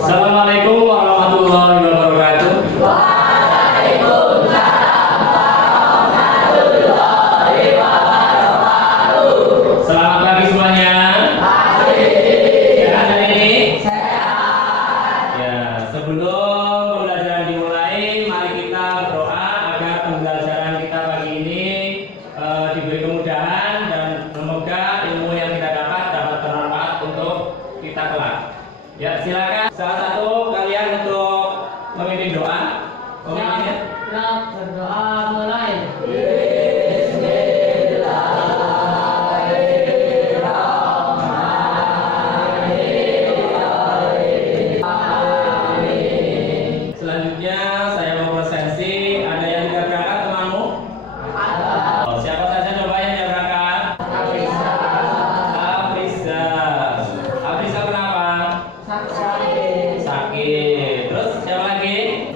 Assalamualaikum warahmatullahi wabarakatuh. Selamat pagi semuanya. Sehat hari ini? Ya, sebelum pembelajaran dimulai, mari kita berdoa agar pembelajaran kita pagi ini diberi kemudahan dan semoga ilmu yang kita dapat bermanfaat untuk kita kelak. Ya, silakan salah satu kalian untuk memimpin doa. Pemimpinnya. Berdoa mulai. Selanjutnya saya mau presensi. Ada yang tidak berangkat temanmu? Oh, siapa saja coba yang tidak berangkat? Afrisa. Afrisa kenapa? Sakit. Terus siapa lagi?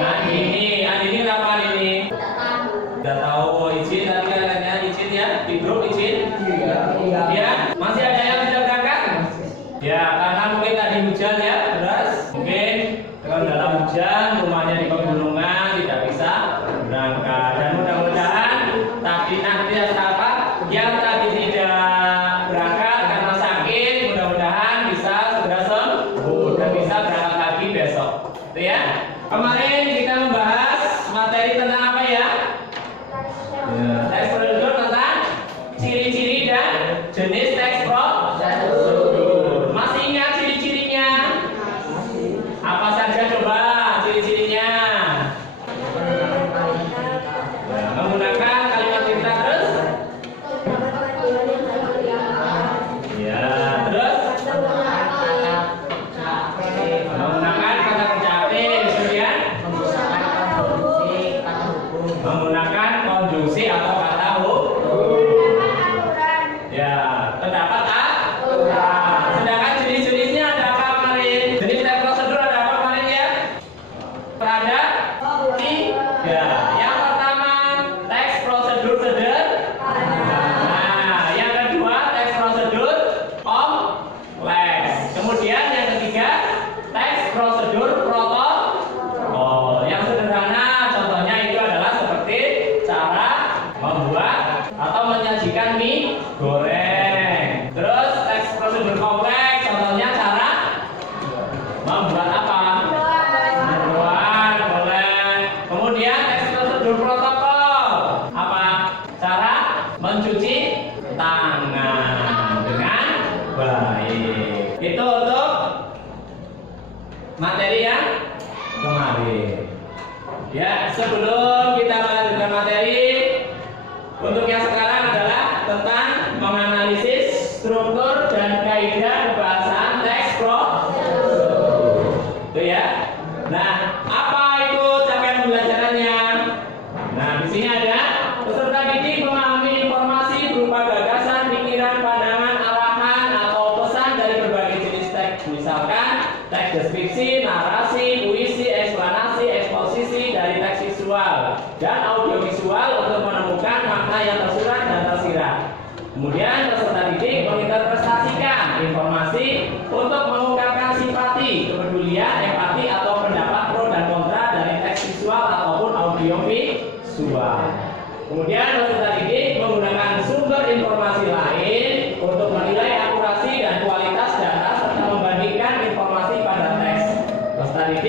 Andini kenapa Andini? Tidak tahu. Izin tadi katanya izin ya? Di grup izin? Ya. Masih ada yang tidak berangkat? Ya, karena mungkin tadi hujan ya, deras. Mungkin kalau dalam hujan, rumahnya di pegunungan tidak bisa berangkat. Dan mudah-mudahan tadi nanti apa yang tadi tidak berangkat karena sakit, mudah-mudahan bisa segera sembuh dan bisa berangkat lagi besok. Itu ya. Kemarin kita membahas materi tentang apa ya? Teks prosedur tentang ciri-ciri dan jenis teks prosedur. Masih ingat ciri-cirinya? Apa saja coba ciri-cirinya? Menggunakan kalimat perintah terus? Ya, terus? Menggunakan kata kerja aktif, kemudian? Menggunakan konjungsi atau kata ya, terdapat sedangkan jenis-jenisnya ada apa kemarin? Jenis teks prosedur ada apa kemarin ya? Ada tiga. Yang pertama teks prosedur sederhana. Yang kedua teks prosedur kompleks. Kemudian yang ketiga teks prosedur protokol. Yang sederhana contohnya itu adalah seperti cara membuat atau menyajikan mie goreng. Terus teks prosedur kompleks contohnya cara membuat apa? Mendoan, boleh. Kemudian teks prosedur protokol apa? Cara mencuci tangan dengan baik. Itu untuk materi yang kemarin. Ya, sebelum kita melanjutkan materi, untuk yang sekarang adalah tentang menganalisis struktur dan kaidah pembahasan teks prosedur. Itu ya. Nah, apa itu capaian pembelajarannya? Nah, di sini ada peserta didik memahami informasi berupa gagasan, pikiran, pandangan, arahan atau pesan dari berbagai jenis teks, misalkan teks deskripsi, narasi, puisi, eksplanasi, eksposisi dari teks visual dan audiovisual untuk menemukan makna yang tersurat dan tersirat. Kemudian peserta didik menginterpretasikan informasi untuk mengungkapkan simpati, kepedulian, empati atau pendapat pro dan kontra dari teks visual ataupun audiovisual. Kemudian peserta didik menggunakan sumber informasi lain untuk menilai akurasi dan kualitas data serta membandingkan informasi pada teks. Peserta didik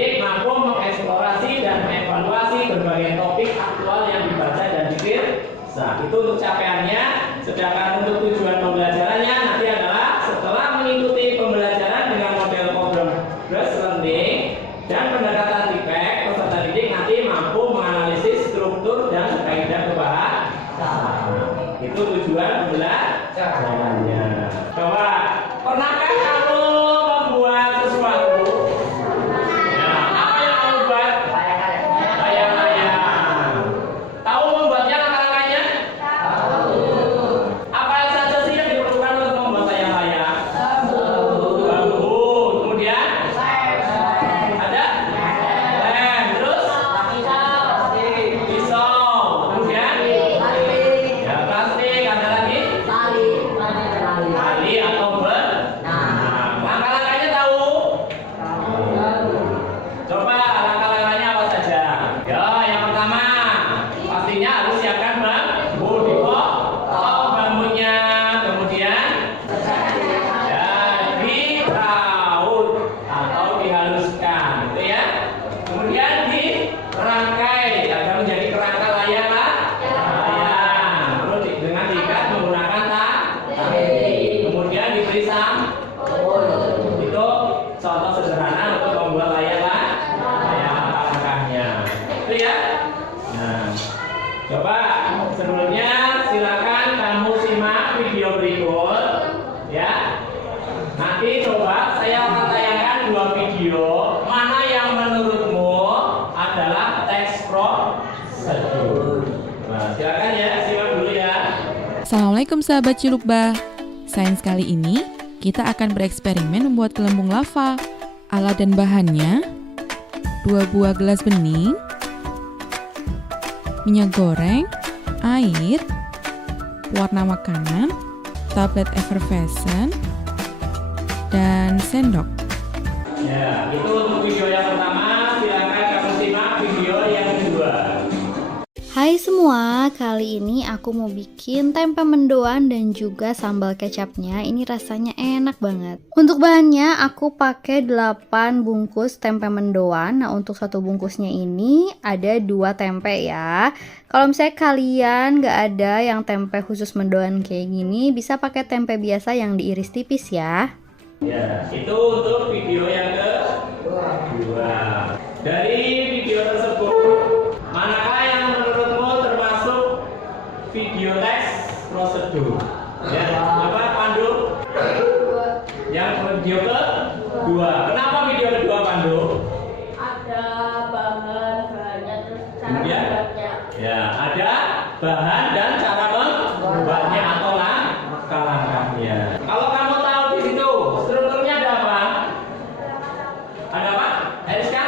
Nanti coba saya akan tayangkan dua video, mana yang menurutmu adalah teks prosedur. Nah, silakan ya, simak dulu ya. Assalamualaikum sahabat Cilukba. Sains kali ini kita akan bereksperimen membuat gelembung lava. Alat dan bahannya: 2 buah gelas bening, minyak goreng, air, warna makanan, tablet effervescent, dan sendok. Ya, itu untuk video yang pertama. Silakan kamu simak video yang kedua. Hai semua, kali ini aku mau bikin tempe mendoan dan juga sambal kecapnya. Ini rasanya enak banget. Untuk bahannya aku pakai 8 bungkus tempe mendoan. Nah, untuk satu bungkusnya ini ada 2 tempe ya. Kalau misalnya kalian gak ada yang tempe khusus mendoan kayak gini, bisa pakai tempe biasa yang diiris tipis ya. Ya, itu untuk video yang kedua. Dari video tersebut, manakah yang menurutmu termasuk video teks prosedur? Ya, apa Pandu? Yang video kedua. Kenapa video kedua Pandu? Ada bahan-bahannya terus cara Kemudian? membuatnya. Ya, ada bahan dan cara membuatnya atau langkah-langkahnya. Kalau kamu tahu di situ strukturnya ada apa? Ada apa? Eriska?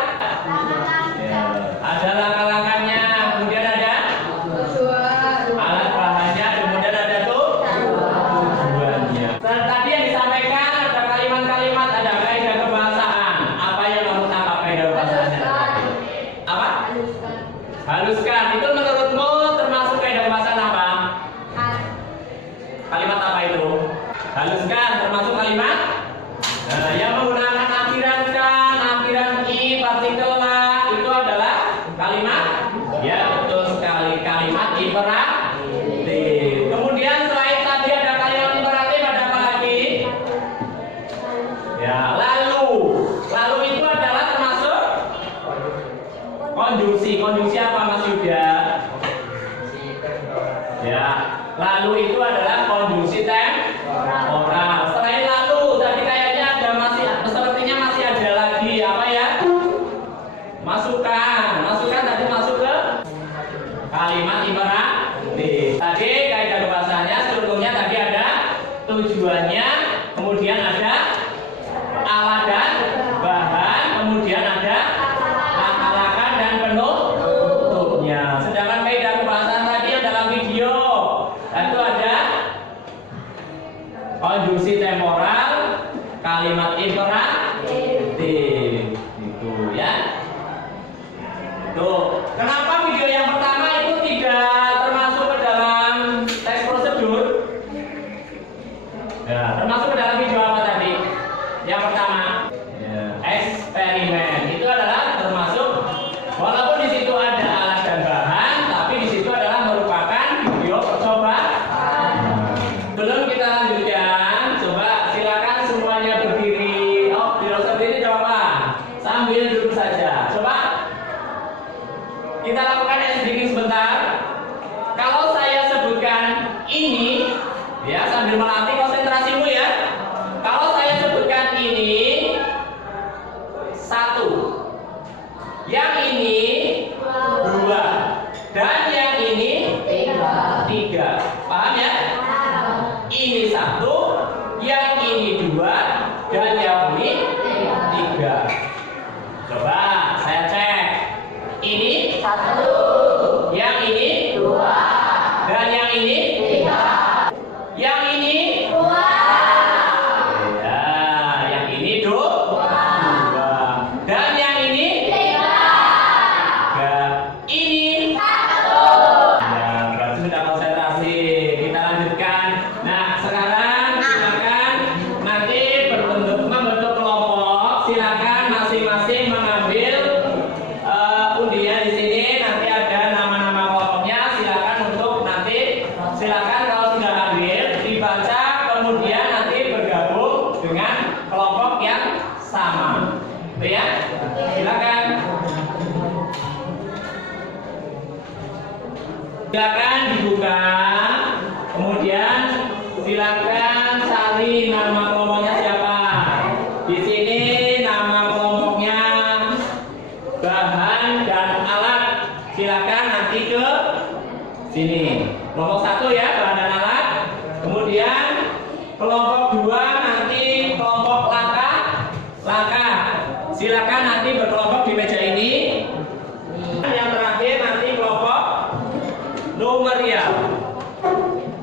Ya, ada langkah-langkahnya. Kemudian ada alat bahannya. Kemudian ada tujuannya. Tadi yang disampaikan ada kalimat-kalimat, ada kaidah kebahasaan. Apa yang kamu tangkap kaidah kebahasaannya? Apa? Haluskan. Itu menurutmu termasuk kaidah kebahasaan apa? Kalimat apa itu? Haluskan termasuk kalimat? Nah, yang menggunakan akhiran kan, akhiran i, partikel la, itu adalah kalimat? Ya, betul sekali, kalimat imperatif. Kemudian selain tadi ada kalimat imperatif, ada apa lagi? Ya, lalu. Lalu itu adalah termasuk konjungsi. Konjungsi apa Mas Yuda? Ya, lalu itu adalah konjungsi temporal. Selain lalu, tadi kayaknya ada sepertinya masih ada lagi apa ya? Masukan. Masukan tadi masuk ke kalimat imperatif. Tadi kaidah kebahasaannya, strukturnya tadi ada tujuannya, kemudian ada alat dan bahan, kemudian ada langkah-langkah dan penutupnya. Sedangkan kaidah kebahasaan tadi yang dalam video itu ada konjungsi temporal, kalimat imperatif, gitu ya. Tuh, kenapa video yang pertama itu tidak termasuk ke dalam teks prosedur? Ya, termasuk ke dalam video apa tadi? Yang pertama, ya, eksperimen. Itu adalah termasuk, walaupun di situ ada alat dan bahan, tapi di situ adalah merupakan video percobaan. Belum kita lanjutkan, coba silakan semuanya berdiri. Oh, tidak usah berdiri, coba sambil duduk saja. Coba kita lakukan sedikit sebentar. Kalau saya sebutkan ini, ya sambil melatih konsentrasimu ya. Kalau saya sebutkan ini 1, yang ini 2, dan yang ini 3. Paham ya? Ini 1, yang ini 2, dan yang ini 3. Coba saya cek. Ini 1, yang ini 2, dan yang ini 3. Yang ini 2. Ya, yang ini 2. Dan yang ini 3. Ini 1. Ya, berarti sudah konsentrasi. Kita lanjutkan. Nah, sekarang silakan nanti membentuk kelompok. Silakan masing-masing mengambil undian di sini. Nanti ada nama-nama kelompoknya. Silakan untuk nanti, silakan kalau sudah ambil dibaca, kemudian nanti bergabung dengan kelompok yang sama. Itu ya. Silakan. Silakan dibuka. Kemudian silakan cari nama kelompoknya siapa. kelompok 2 nanti kelompok langkah. Silakan nanti berkelompok di meja ini. Yang terakhir nanti kelompok numerial.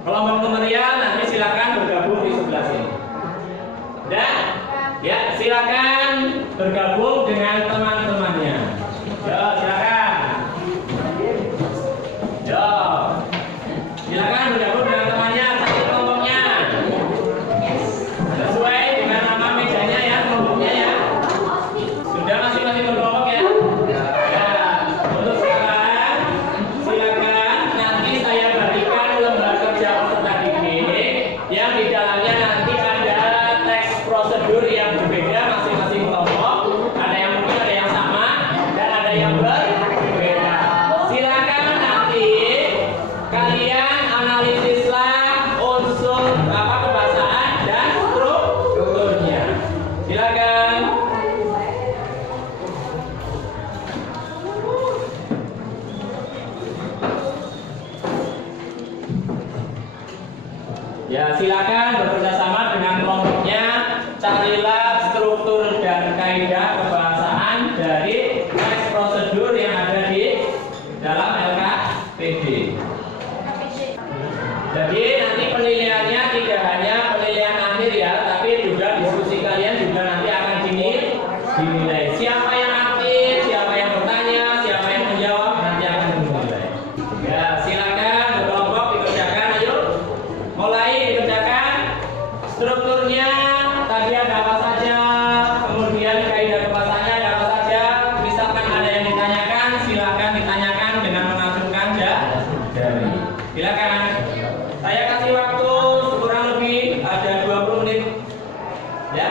Kelompok numerial nanti silakan bergabung di sebelah sini. Dan ya silakan bergabung dengan teman-temannya. Yo, silakan. Yo. Silakan bergabung dengan temannya, cari kelompoknya. Sesuai dengan nama mejanya ya, kelompoknya ya. Sudah masing-masing berkelompok ya? Ya. Untuk sekarang, silakan nanti saya berikan lembar kerja peserta didik yang di dalamnya nanti ada teks prosedur yang berbeda masing-masing kelompok. Ada yang mungkin ada yang sama dan ada yang berbeda. Silakan nanti kalian analisislah unsur kebahasaan dan strukturnya. Silakan. Ya, silakan bekerja sama dengan kelompoknya. Carilah struktur dan kaidah kebahasaan dari teks prosedur yang ada di dalam LKPD. Jadi nanti penilaiannya tidak hanya penilaian akhir ya, tapi juga diskusi kalian juga nanti akan dinilai. Siapa yang aktif, siapa yang bertanya, siapa yang menjawab nanti akan dinilai. Ya, silakan berkelompok dikerjakan, ayo. Mulai dikerjakan. Strukturnya tadi ada apa saja, kemudian kaidah kebahasaannya ada apa saja. Misalkan ada yang ditanyakan, silakan ditanyakan dengan mengacungkan jari. Silakan. Saya kasih waktu kurang lebih ada 20 menit. Ya.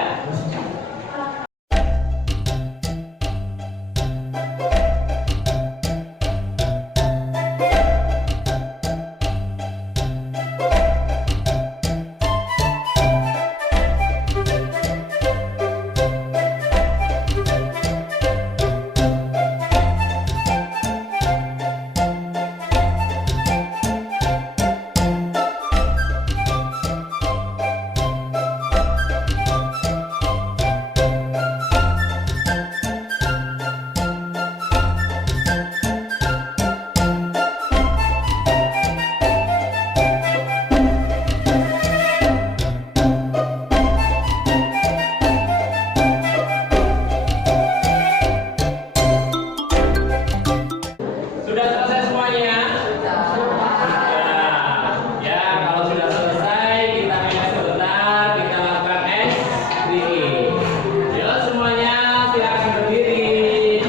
Sudah selesai semuanya? Ya, kalau sudah selesai kita relax sebentar, kita lakukan breaking. Yuk semuanya silakan berdiri.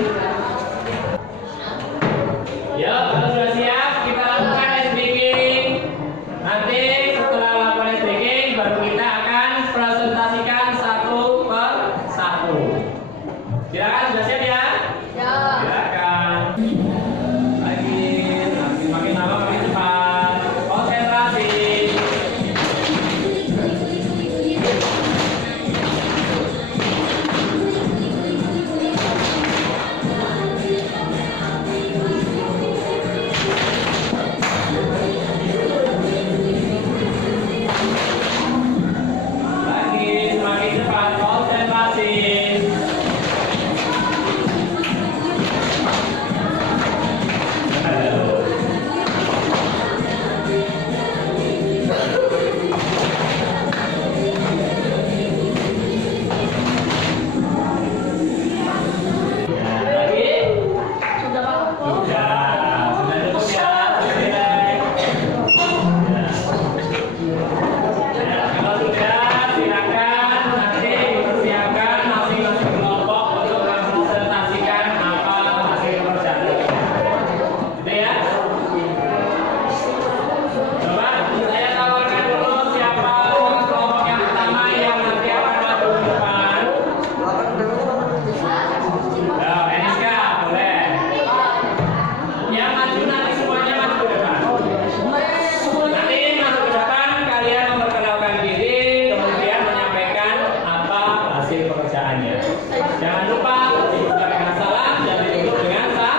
Yuk, kalau sudah siap kita lakukan breaking. Nanti setelah lakukan breaking baru kita akan presentasikan satu per satu. Silakan, sudah siap ya? Ya. Silakan. Makin lama makin cepat. Konsentrasi. Lagi semakin cepat. Konsentrasi. Lagi. Sudah Pak. Sudah cukup ya. Kalau sudah, silakan nanti dipersiapkan masing-masing kelompok untuk mempresentasikan apa hasil pekerjaan. Gitu ya. Coba saya tawarkan dulu siapa kelompok yang pertama yang nanti akan maju ke depan. Eniska, boleh. Yang maju nanti semuanya maju ke depan. Nanti masuk ke depan, kalian memperkenalkan diri, kemudian menyampaikan apa hasil pekerjaannya. Jangan lupa dibuka dengan salam dan ditutup dengan sah.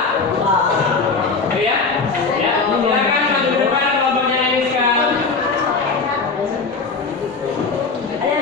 Gitu ya? Ya, silakan maju ke depan kelompoknya Eniska. Ayo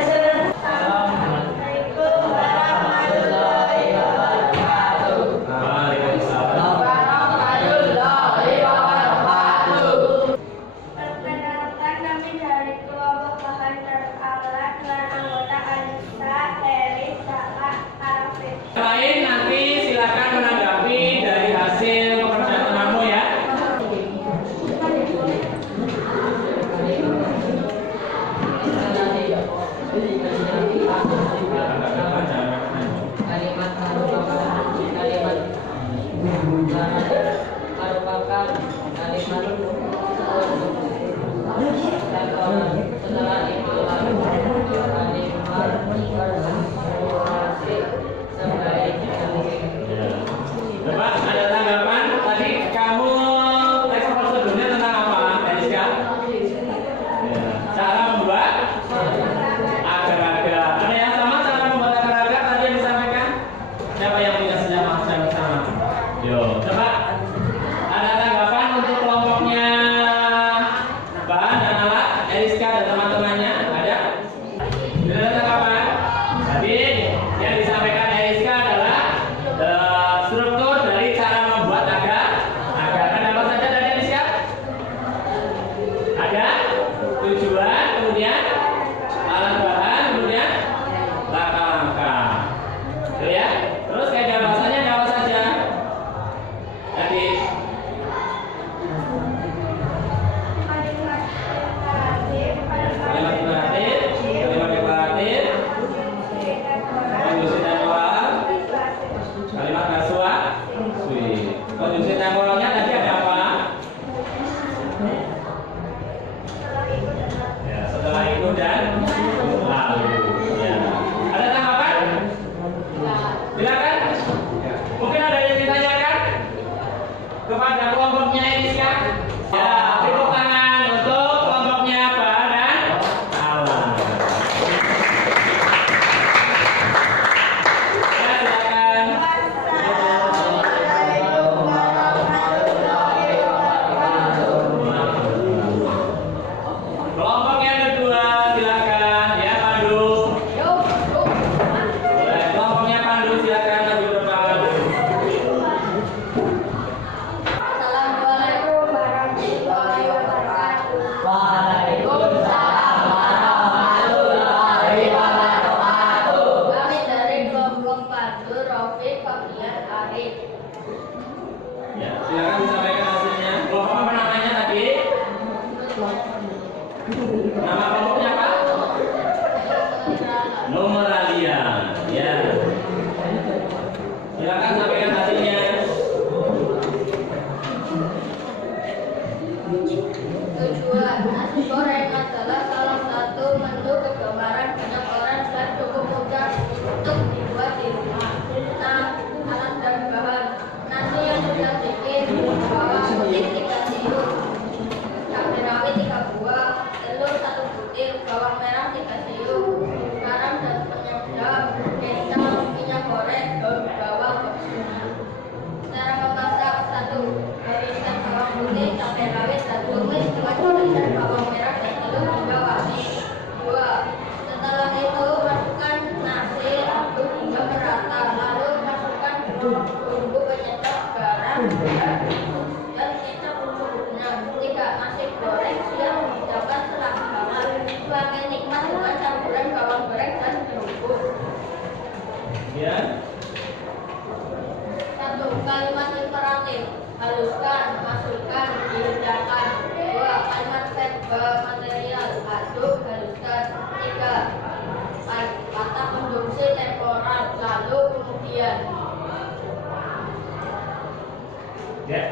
Nama kelompoknya apa? Numeralia. Ya. Silakan sampaikan hasilnya. Tujuan nasi goreng adalah salah satu menu kegemaran banyak orang dan cukup mudah untuk dibuat di rumah. Nah, alat dan bahan nasi yang sudah bikin bawang putih 3 siung, cabai rawit 3 buah, telur 1 butir, bawang merah 3 siung, garam dan penyedap, kecap, minyak goreng, daun bawang, cara memasak 1. Haluskan bawang putih, cabai rawit, dan tumis dengan goreng dan bawang merah dan telur hingga wangi. 2. Setelah itu masukkan nasi, aduk hingga merata, lalu masukkan bumbu penyedap, garam, dan kecap untuk guna. 3. Nasi goreng siap dihidangkan selama hangat. Semakin nikmat dengan campuran bawang goreng dan terumbu. Ya. 1. Kalimat imperatif. Haluskan, masukkan, dihidangkan. 2. Kalimat verba material. Aduk, haluskan. 3. Kata konjungsi temporal. Lalu, kemudian. Ya.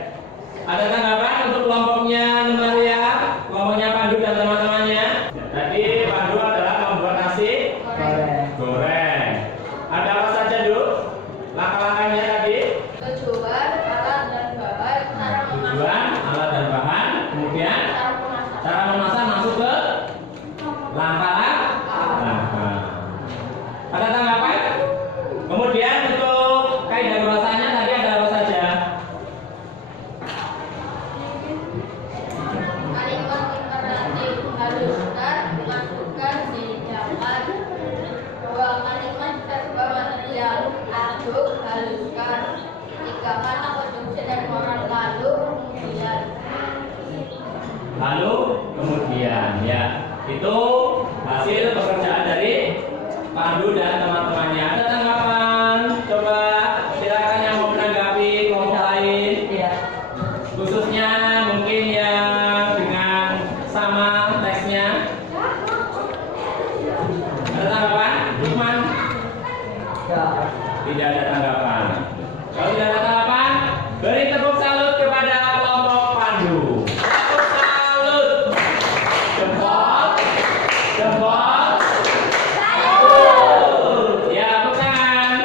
Ada tanggapan untuk kelompoknya Numaria, kelompoknya Pandu dan teman-temannya? Ya, tadi Pandu adalah membuat nasi goreng. Ada apa saja, Du? Langkah-langkahnya tadi? Tujuan, alat dan bahan, cara Tujuan, memasak, alat dan bahan, kemudian cara memasak. cara memasak masuk ke langkah-langkah. Ada tanggapan? Kemudian untuk kaidah bahasanya tadi ada apa saja? Kalimat imperatif. Haluskan, masukkan, dihidangkan. 2. Kalimat verba material. Aduk, haluskan. 3. Kata konjungsi temporal. Lalu, kemudian. Lalu kemudian ya itu hasil pekerjaan dari Pandu dan teman-temannya. Ada tanggapan? Coba silakan yang mau menanggapi kelompok lain. Khususnya mungkin yang dengan sama teksnya. Ada tanggapan? Lukman? Tidak ada tanggapan. Kalau tidak ada tanggapan, beri tepuk salut kepada kelompok Pandu. Tepuk salut. Jempol. Jempol. Salut. Ya, tepuk tangan.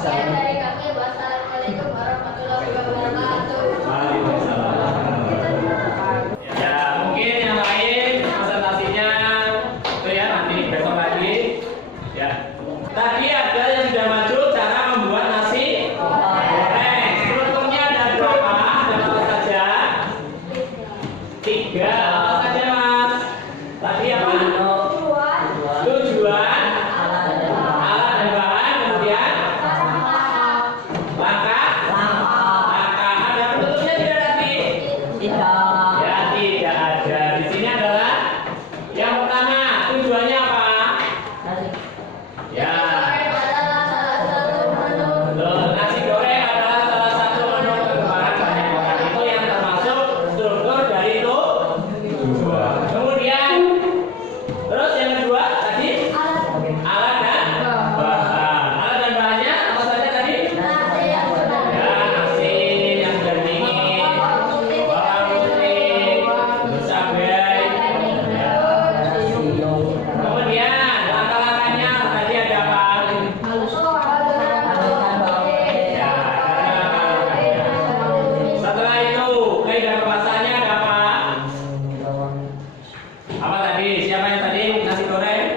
Sekian dari kami. Wassalamualaikum warahmatullahi wabarakatuh. Waalaikumsalam. Ya, mungkin yang lain presentasinya itu ya nanti besok lagi. Ya. Tadi ada yang sudah maju cara membuat nasi goreng. Strukturnya ada berapa? Ada apa saja? 3. Apa saja, Mas? Tadi apa? Tujuan, alat dan bahan, kemudian langkah. Ada bentuknya tidak tadi? Ya, tidak ada. Di sini adalah yang pertama, tujuannya apa? Ya. Loh, nasi goreng adalah salah satu menu kegemaran banyak orang. Itu yang termasuk struktur dari itu. Kemudian terus yang kedua tadi alat dan bahan. Alat dan bahannya apa saja tadi? Ya, nasi yang sudah dingin, bawang putih, terus cabai. Ya. Kemudian langkah-langkahnya tadi ada apa? Ya, setelah itu kaidah kemasannya ada apa? Apa tadi? Siapa yang tadi nasi goreng?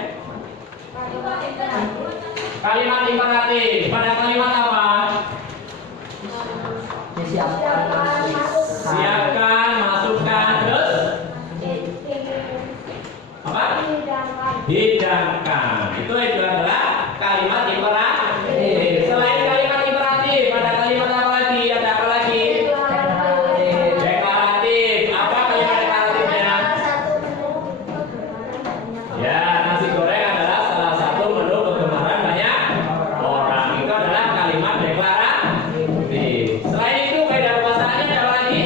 Kalimat imperatif. Pada kalimat apa? Siapkan, masukkan, terus apa? Hidangkan. Itu adalah kalimat imperatif. Selain kalimat imperatif, ada kalimat apa lagi? Ada apa lagi? Deklaratif. Apa kalimat deklaratifnya? Ya, nasi goreng adalah salah satu menu kegemaran banyak orang. Itu adalah kalimat deklaratif. Selain itu, kaidah pemasakannya ada apa lagi?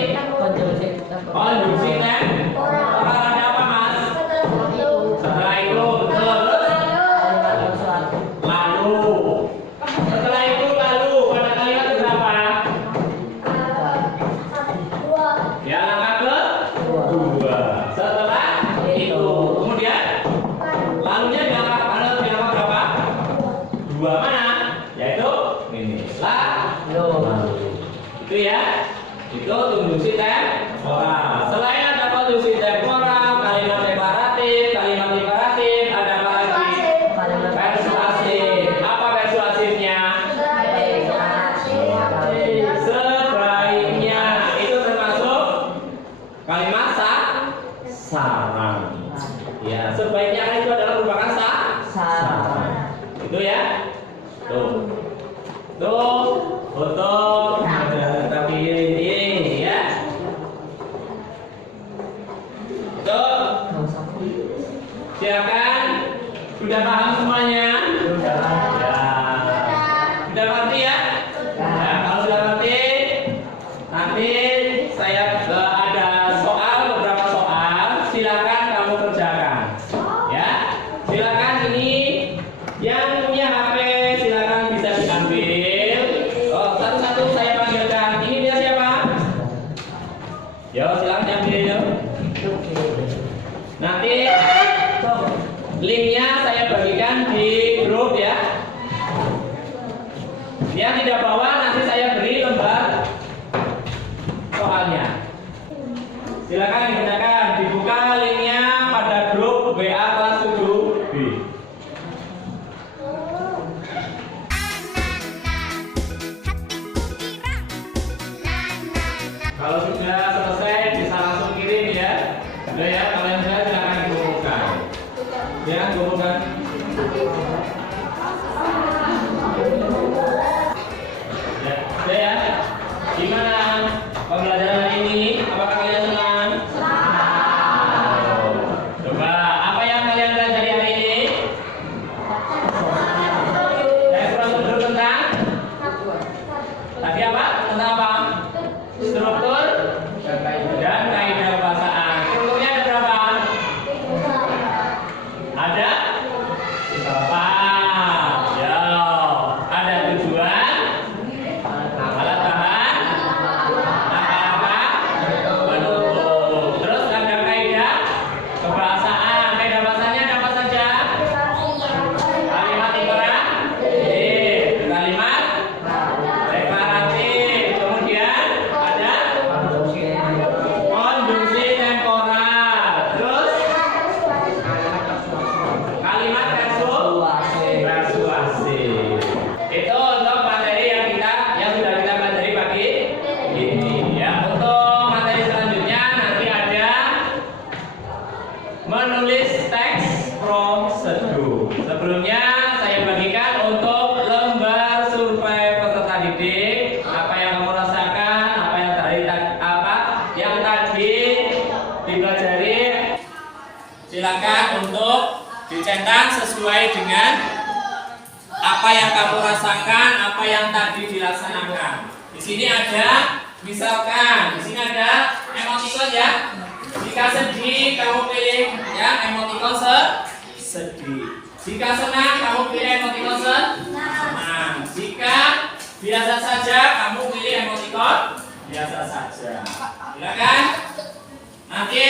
sarang. Ya, sebaiknya itu adalah merupakan sarang. Itu ya. Tuh. Tuh, untuk tapi ini ya. Tuh. Silakan. Sudah paham semuanya? Sudah. Ya. Sudah ngerti ya? Ya, kalau sudah ngerti, nanti saya ada soal, beberapa soal. Silakan kamu kerjakan. Ya. Silakan ini yang punya HP silakan bisa diambil. Oh, satu-satu saya panggilkan. Ini dia siapa? Yo, silakan diambil. Nanti linknya saya bagikan di grup ya. Yang tidak bawa nanti saya beri lembar soalnya. Silakan digunakan. Dibuka linknya pada grup WA kelas 7B. Kalau sudah selesai bisa langsung kirim ya. Udah ya, kalian saya silakan kumpulkan. Ya, kumpulkan. Ya, udah ya. Gimana pembelajaran hari ini? Apakah kalian senang? Coba, apa yang kalian pelajari hari ini? Struktur tentang? Tadi apa? Tentang apa? Struktur dan kaidah bahasaan. Strukturnya ada berapa? Ada? Empat. Ya. Ada tujuan, alat bahan, apa-apa, pendukung. Terus ada kaidah kebahasaan. Kaidah bahasanya ada apa saja? Kalimat imperatif, kalimat deklaratif. Kemudian ada konjungsi temporal. Terus kalimat persuasi. Itu untuk materi yang sudah kita pelajari pagi ini. Ya, untuk materi selanjutnya nanti ada menulis teks prosedur. Sebelumnya saya bagikan untuk lembar survei peserta didik. Apa yang kamu rasakan, apa yang tadi dipelajari, silakan untuk dicetak sesuai dengan apa yang kamu rasakan, apa yang tadi dilaksanakan. Di sini ada, misalkan, di sini ada emoticon ya. Jika sedih, kamu pilih ya emoticon sedih. Jika senang, kamu pilih emoticon senang. Jika biasa saja, kamu pilih emoticon biasa saja. Silakan. Nanti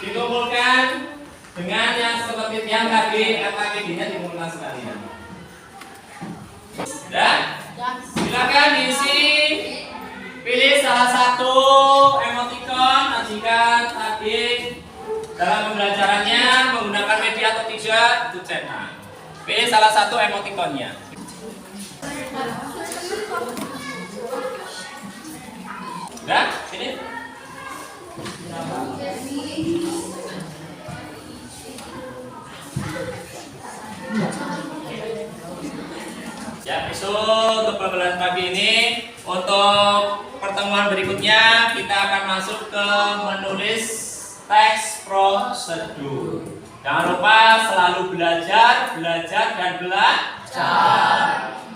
dikumpulkan dengan yang seperti yang tadi KTP-nya dimulai sekalian. Dan silakan diisi, pilih salah satu emoticon. Jika tadi dalam pembelajarannya menggunakan media atau tidak, itu cetak. Pilih salah satu emoticonnya. Udah, sini. Ya, besok untuk pembelajaran pagi ini, untuk pertemuan berikutnya kita akan masuk ke menulis teks prosedur. Jangan lupa selalu belajar dan belajar.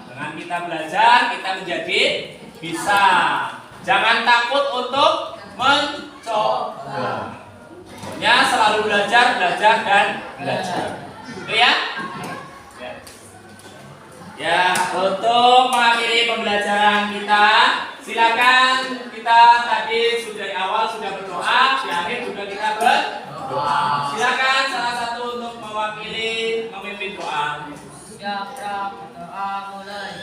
Dengan kita belajar, kita menjadi bisa. Jangan takut untuk mencoba. Pokoknya selalu belajar dan belajar. Itu ya? Ya, untuk mengakhiri pembelajaran kita, silakan kita tadi sudah di awal sudah berdoa, di akhir juga kita berdoa. Silakan salah satu untuk mewakili memimpin doa. Ya, doa mulai.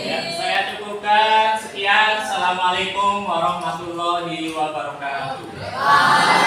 Ya, saya cukupkan sekian. Assalamualaikum warahmatullahi wabarakatuh.